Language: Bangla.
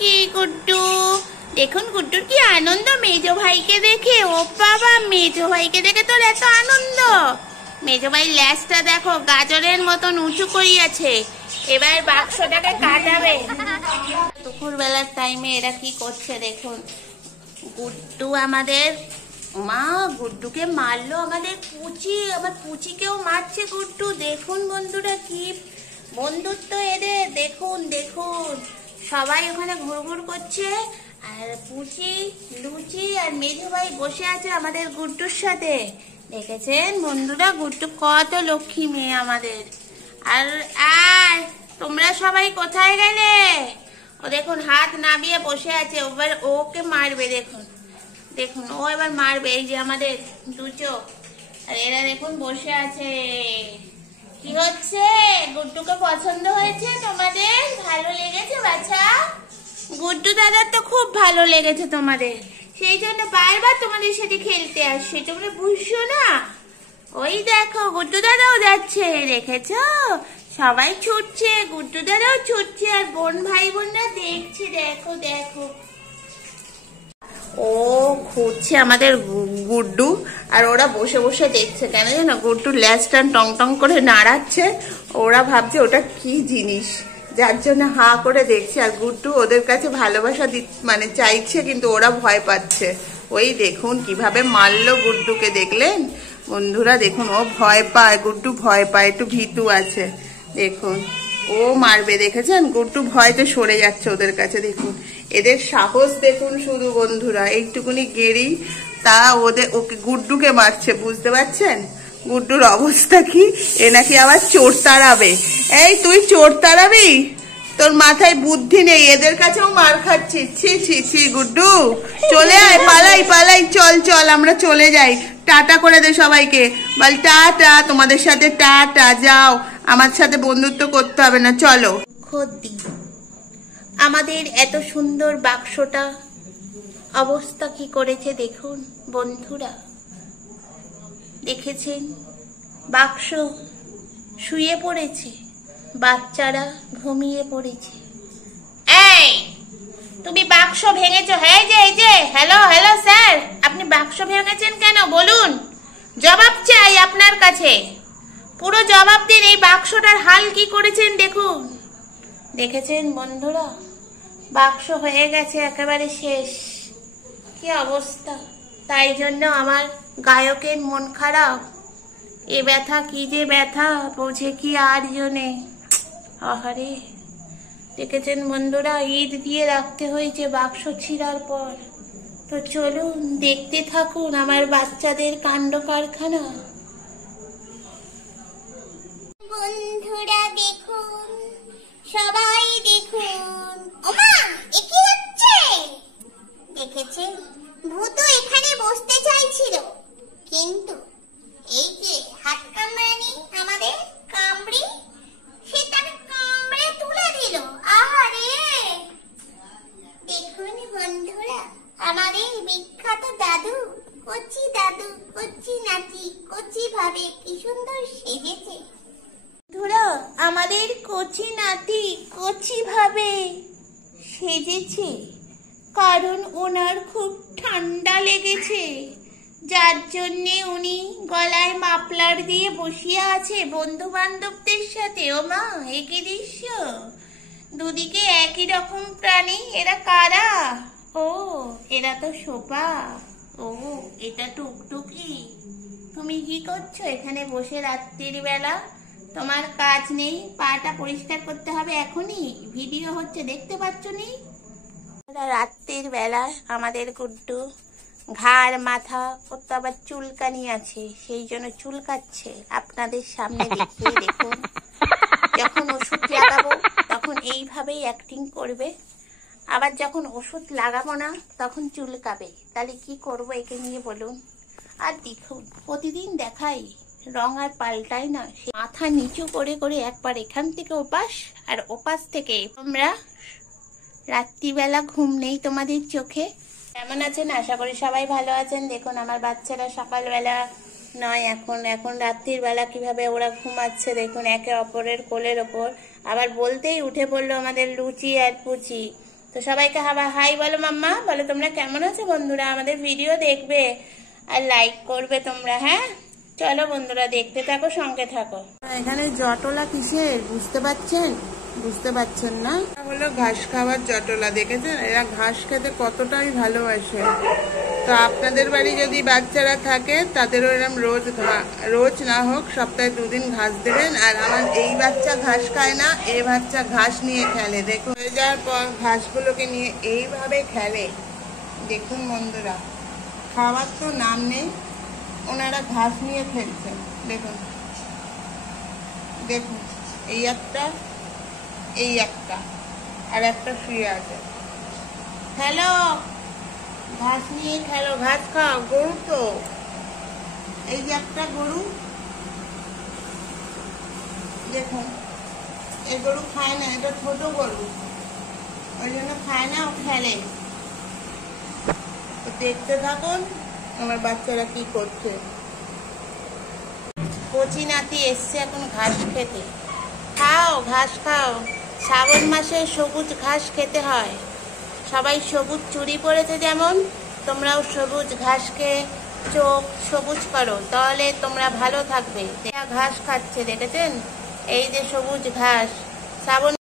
কি গুড্ডু, দেখুন গুড্ডুর কি আনন্দ মেজো ভাইকে দেখে। ও বাবা, মেজো ভাইকে দেখে তোর এত আনন্দ। মেজো ভাই ল্যাজটা দেখো গাজরের মতন উঁচু করিয়াছে। এবার বাক্সটাকে কাটাবে। দুপুর বেলার টাইমে এরা কি করছে দেখুন। গুড্ডু আমাদের মা গুড্ডুকে মারলো আমাদের পুচি, আবার পুচিকেও মারছে গুড্ডু। দেখুন বন্ধুরা কি বন্ধুত্ব এদের, দেখুন দেখুন সবাই ওখানে ঘুরঘুর করছে। আর পুচি, লুচি আর মেজো ভাই বসে আছে আমাদের গুড্ডুর সাথে। দেখেছেন বন্ধুরা, গুড্ডু কত লক্ষ্মী মেয়ে আমাদের। আর আর তোমরা সবাই কোথায় গেলে? ও দেখুন হাত নামিয়ে বসে আছে, এবার ওকে মারবে। দেখুন দেখুন ও এবার মারবে। এই যে আমাদের দুচো, আর এরা দেখুন বসে আছে। কি হচ্ছে? গুড্ডুকে পছন্দ হয়েছে তোমাদের? ভালো লেগেছে বাচ্চা? গুড্ডু দাদার তো খুব ভালো লেগেছে তোমাদের, সেই জন্য বারবার তোমাদের সাথে খেলতে আসছে। তোমরা বুঝছো না? ওই দেখো গুড্ডু দাদাও যাচ্ছে, দেখেছো? সবাই ছুটছে, গুড্ডু দাদাও ছুটছে, আর বোন ভাই বোনরা দেখছে। দেখো দেখো ও খুঁজছে আমাদের গুড্ডু, আর ওরা বসে বসে দেখছে। কেন জানো? গুড্ডুর ল্যাজটা টং টং করে নাড়াচ্ছে। ওরা ভাবছে ওটা কি জিনিস, যার জন্য হা করে দেখছে। আর গুড্ডু ওদের কাছে ভালোবাসা মানে চাইছে, কিন্তু ওরা ভয় পাচ্ছে। ওই দেখুন কিভাবে মারলো গুড্ডুকে, দেখলেন বন্ধুরা? দেখুন ও ভয় পায়, গুড্ডু ভয় পায়, একটু ভীতু আছে। দেখুন ও মারবে, দেখেছেন? গুড্ডু ভয়তে সরে যাচ্ছে ওদের কাছে। দেখুন এদের সাহস দেখুন শুধু বন্ধুরা, এইটুকুনি গেড়ি তা ওকে গুড্ডুকে মারছে, বুঝতে পারছেন গুড্ডুর অবস্থা কি? এ নাকি আবার চোর তাড়াবে। এই তুই চোর তাড়াবি? তোর মাথায় বুদ্ধি নেই, এদের কাছেও মার খাচ্ছিস। ছি ছি ছি গুড্ডু, চলে আয়, পালাই পালাই, চল চল আমরা চলে যাই। টাটা করে দে সবাইকে, বল টাটা, তোমাদের সাথে টাটা, যাও, আমার সাথে বন্ধুত্ব করতে হবে না, চলো। খদ্দি আমাদের এত সুন্দর বাক্সটা অবস্থা কি করেছে দেখুন বন্ধুরা। দেখেছেন বাক্স শুয়ে পড়েছে, বাচ্চারা ঘুমিয়ে পড়েছে। এই তুমি বাক্স ভেঙেছো? হ্যাঁ যে এই যে, হ্যালো হ্যালো স্যার, আপনি বাক্স ভেঙেছেন কেন বলুন? জবাব চাই আপনার কাছে, পুরো জবাব দিন। এই বাক্সটার হাল কি করেছেন দেখুন। দেখেছেন বন্ধুরা, বাক্স হয়ে গেছে একেবারে শেষ। কি অবস্থা! তাই জন্য আমার গায়কের মন খারাপ। এ ব্যথা কি যে ব্যথা, বোঝে কি আর জনে। আহারে, দেখেছেন বন্ধুরা, ঈদ দিয়ে রাখতে হয়েছে বাক্স ছিঁড়ার পর। তো চলুন দেখতে থাকুন আমার বাচ্চাদের কাণ্ড কারখানা। বন্ধুরা দেখুন, সবাই দেখুন। ওমা, এ কি হচ্ছে? দেখেছেন, ভূত এখানে বসতে চাইছিল, কিন্তু এই যে হাত কামড়ানি আমাদের কামড়ি, সে তার কামড়ে তুলে দিল। আহারে, দেখুন বন্ধুরা, আমাদের বিখ্যাত দাদু, কচি নাতি কচি ভাবে কি সুন্দর সেজেছে। বন্ধুরা, আমাদের কচি নাতি কচি ভাবে সেজেছে, কারণ ওনার খুব ঠান্ডা লেগেছে, যার জন্যে উনি গলায় মাফলার দিয়ে বসিয়ে আছে বন্ধু বান্ধবদের সাথে। ও মা, একই দৃশ্য, দুদিকে একই রকম প্রাণী। এরা কারা? ও, এরা তো শোভা। ও, এটা টুকটুকি। তুমি কি করছো এখানে বসে রাত্রির বেলা? তোমার কাজ নেই? পাটা পরিষ্কার করতে হবে এখনই, ভিডিও হচ্ছে, দেখতে পাচ্ছ নি? রাত্রির বেলা আমাদের গুড্ডু ঘাড় মাথা ওর তো আবার চুলকানি আছে, সেই জন্য চুলকাচ্ছে। আপনাদের সামনে দেখিয়ে দেখুন। যখন ওষুধ লাগাবো তখন এইভাবেই অ্যাক্টিং করবে, আবার যখন ওষুধ লাগাবো না তখন চুলকাবে। তাহলে কি করবো একে নিয়ে বলুন? আর দেখুন প্রতিদিন দেখাই, রং আর পাল্টায় না। মাথা নিচু করে করে একবার এখান থেকে ওপাশ আর ওপাশ থেকে। তোমরা রাত্রিবেলা ঘুম নেই তোমাদের চোখে? কেমন আছেন? আশা করি সবাই ভালো আছেন। দেখুন আমার বাচ্চারা সকালবেলা নয়, এখন রাত্রির বেলা কিভাবে ওরা ঘুমাচ্ছে দেখুন, একে অপরের কোলের ওপর। আবার বলতেই উঠে পড়লো আমাদের লুচি আর পুচি। তো সবাইকে হাই বলো মাম্মা, বলো তোমরা কেমন আছো বন্ধুরা, আমাদের ভিডিও দেখবে আর লাইক করবে তোমরা। হ্যাঁ চলো বন্ধুরা, দেখতে থাকো, সঙ্গে থাকো। এখানে জটলা কিসের বুঝতে পারছেন? বুঝতে পারছেন না? হলো ঘাস খাওয়ার জটলা। দেখেছেন এরা ঘাস খেতে কতটাই ভালোবাসে। তো আপনাদের বাড়ি যদি বাচ্চারা থাকে তাদেরও এরকম রোজ না হোক সপ্তাহে 2 দিন ঘাস দেবেন। আর আমার এই বাচ্চা ঘাস খায় না, এই বাচ্চা ঘাস নিয়ে খেলে। দেখুন হয়ে যাওয়ার পর ঘাসগুলোকে নিয়ে এইভাবে খেলে। দেখুন বন্ধুরা, খাওয়ার তো নাম নেই, ওনারা ঘাস নিয়ে খেলছেন। দেখুন দেখুন, এই একটা আর একটা শুয়ে আছে। খেলো, ঘাস নিয়ে খেলো, ঘাস খাও। গরু তো, এই যে একটা গরু, দেখুন এই গরু খায় না, এটা ছোট গরু, ওই জন্য খায় না, ও খেলে। তো দেখতে থাকুন আমার বাচ্চারা কি করছে। কচি নাতি এসছে এখন ঘাস খেতে। খাও, ঘাস খাও, শ্রাবণ মাসে সবুজ ঘাস খেতে হয়। সবাই সবুজ চুড়ি পরেছে যেমন, তোমরাও সবুজ ঘাসকে চোখ সবুজ করো, তাহলে তোমরা ভালো থাকবে। ঘাস খাচ্ছে দেখেছেন, এই যে সবুজ ঘাস। শ্রাবণ